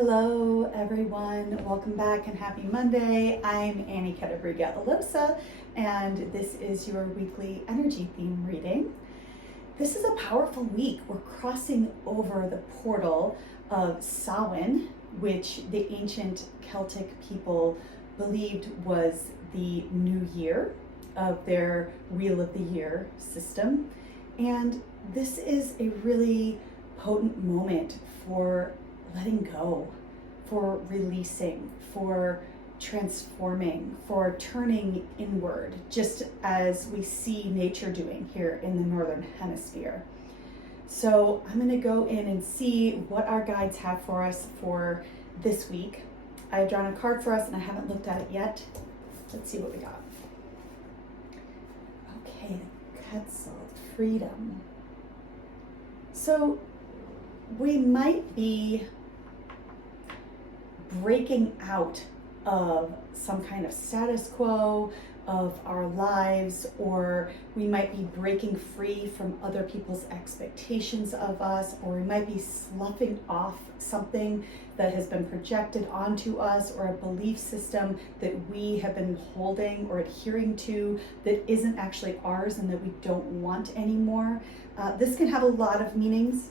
Hello everyone, welcome back and happy Monday. I'm Annie Kettabriga-Alosa and this is your weekly energy theme reading. This is a powerful week. We're crossing over the portal of Samhain, which the ancient Celtic people believed was the new year of their Wheel of the Year system. And this is a really potent moment for letting go, for releasing, for transforming, for turning inward, just as we see nature doing here in the Northern Hemisphere. So I'm going to go in and see what our guides have for us for this week. I have drawn a card for us and I haven't looked at it yet. Let's see what we got. Okay, Quetzal, freedom. So we might be breaking out of some kind of status quo of our lives, or we might be breaking free from other people's expectations of us, or we might be sloughing off something that has been projected onto us, or a belief system that we have been holding or adhering to that isn't actually ours and that we don't want anymore. This can have a lot of meanings.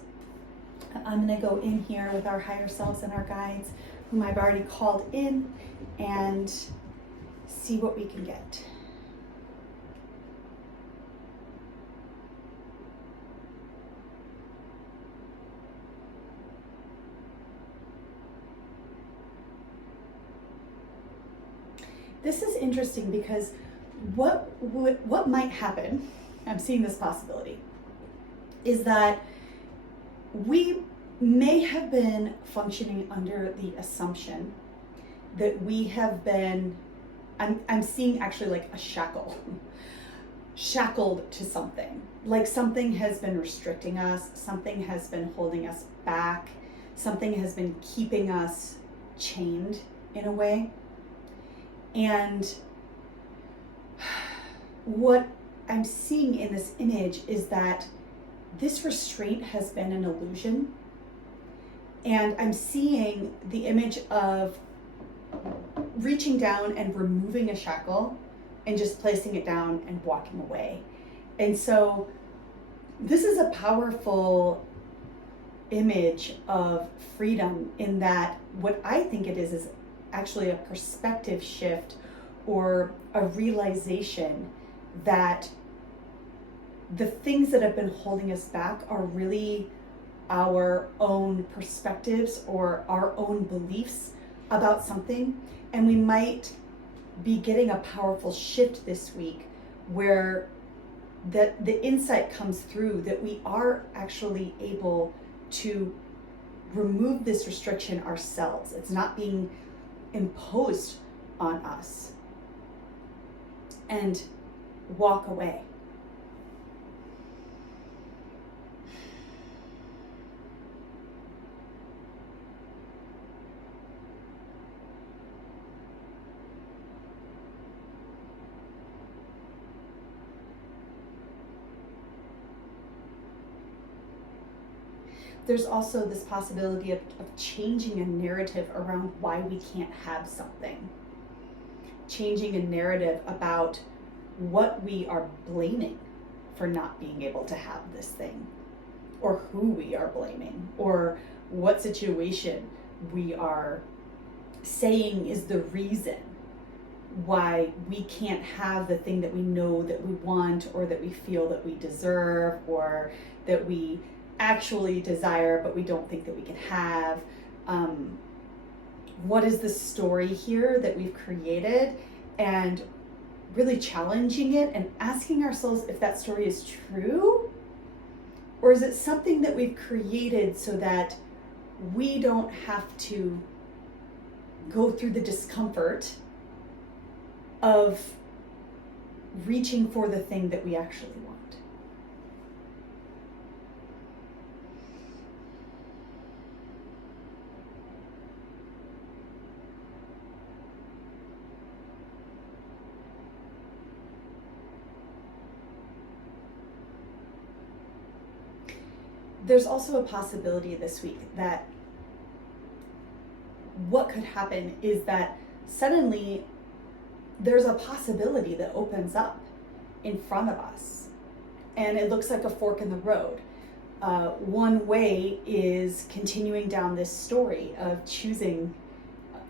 I'm going to go in here with our higher selves and our guides, whom I've already called in, and see what we can get. This is interesting because what might happen, I'm seeing this possibility, is that we may have been functioning under the assumption that we have been, I'm seeing actually like a shackled to something, like something has been restricting us, something has been holding us back, something has been keeping us chained in a way. And what I'm seeing in this image is that this restraint has been an illusion. And I'm seeing the image of reaching down and removing a shackle and just placing it down and walking away. And so this is a powerful image of freedom, in that what I think it is actually a perspective shift or a realization that the things that have been holding us back are really our own perspectives or our own beliefs about something. And we might be getting a powerful shift this week where the insight comes through that we are actually able to remove this restriction ourselves. It's not being imposed on us, and walk away. There's also this possibility of changing a narrative around why we can't have something. Changing a narrative about what we are blaming for not being able to have this thing, or who we are blaming, or what situation we are saying is the reason why we can't have the thing that we know that we want, or that we feel that we deserve, or that we actually desire but we don't think that we can have. What is the story here that we've created, and really challenging it and asking ourselves if that story is true, or is it something that we've created so that we don't have to go through the discomfort of reaching for the thing that we actually want. There's also a possibility this week that what could happen is that suddenly there's a possibility that opens up in front of us, and it looks like a fork in the road. One way is continuing down this story of choosing,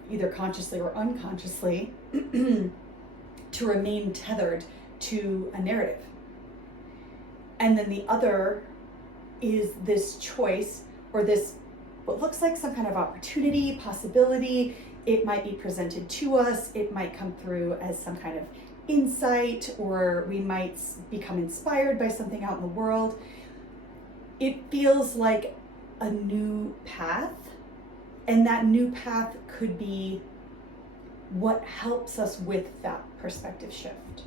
either consciously or unconsciously, to remain tethered to a narrative. And then the other is this choice, or this, what looks like some kind of opportunity, possibility. It might be presented to us, it might come through as some kind of insight, or we might become inspired by something out in the world. It feels like a new path, and that new path could be what helps us with that perspective shift.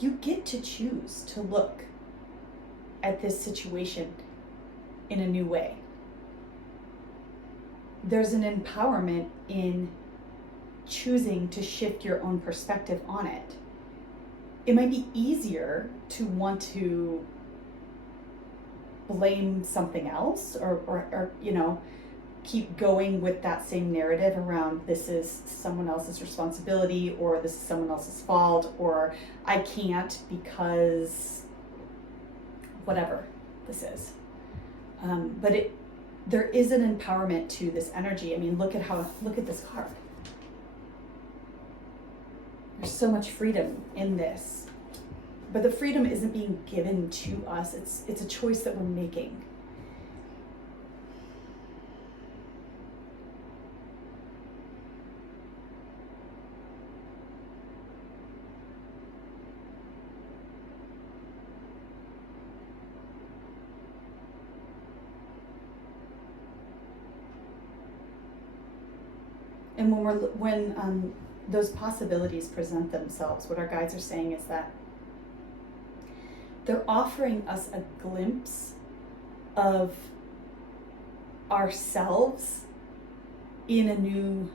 You get to choose to look at this situation in a new way. There's an empowerment in choosing to shift your own perspective on it. It might be easier to want to blame something else, or keep going with that same narrative around this is someone else's responsibility, or this is someone else's fault, or I can't because whatever this is. But there is an empowerment to this energy. I mean, look at this card. There's so much freedom in this. But the freedom isn't being given to us. It's a choice that we're making. And when those possibilities present themselves, what our guides are saying is that they're offering us a glimpse of ourselves in a new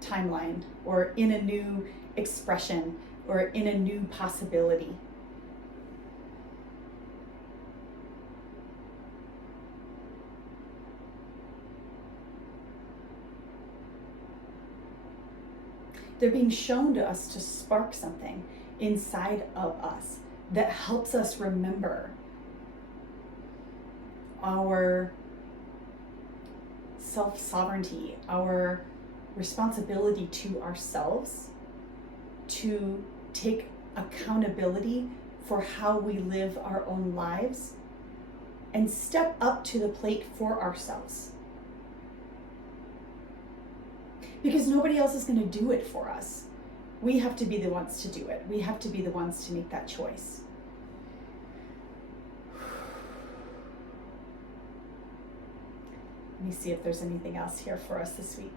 timeline, or in a new expression, or in a new possibility. They're being shown to us to spark something inside of us that helps us remember our self-sovereignty, our responsibility to ourselves, to take accountability for how we live our own lives, and step up to the plate for ourselves. Because nobody else is going to do it for us. We have to be the ones to do it. We have to be the ones to make that choice. Let me see if there's anything else here for us this week.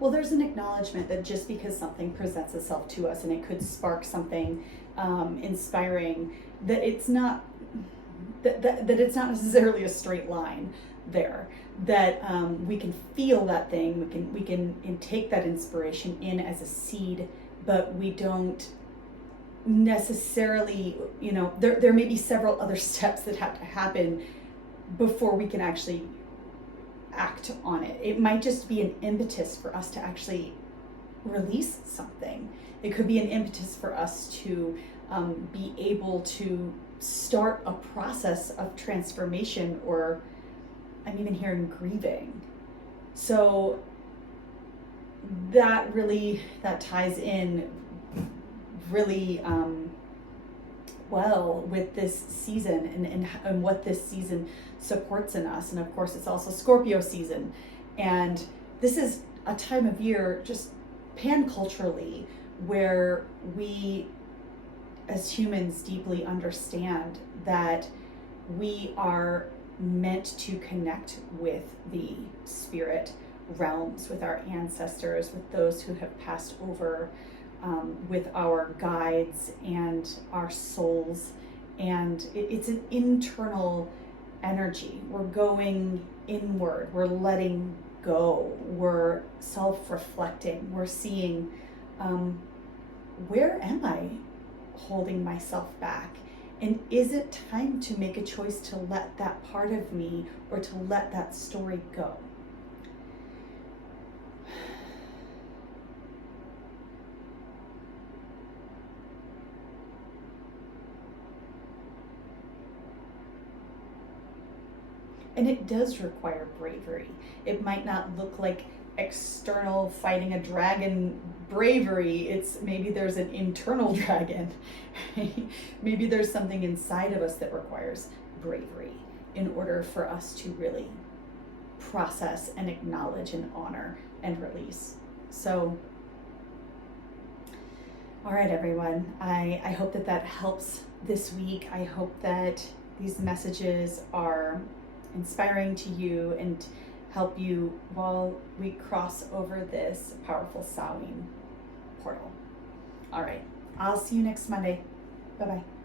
Well, there's an acknowledgement that just because something presents itself to us and it could spark something inspiring, that it's not that it's not necessarily a straight line there. That we can feel that thing, we can take that inspiration in as a seed, but we don't necessarily, there may be several other steps that have to happen before we can actually act on it. It might just be an impetus for us to actually release something. It could be an impetus for us to be able to start a process of transformation, or I'm even hearing grieving. So that ties in really well with this season and what this season supports in us. And of course, it's also Scorpio season. And this is a time of year, just pan-culturally, where we as humans deeply understand that we are meant to connect with the spirit realms, with our ancestors, with those who have passed over, with our guides and our souls. And it's an internal energy. We're going inward, we're letting go, we're self-reflecting, we're seeing, where am I holding myself back? And is it time to make a choice to let that part of me, or to let that story go? And it does require bravery. It might not look like external fighting a dragon bravery. It's maybe there's an internal dragon. Maybe there's something inside of us that requires bravery in order for us to really process and acknowledge and honor and release. So, all right, everyone. I hope that helps this week. I hope that these messages are inspiring to you and help you while we cross over this powerful Samhain portal. All right, I'll see you next Monday. Bye-bye.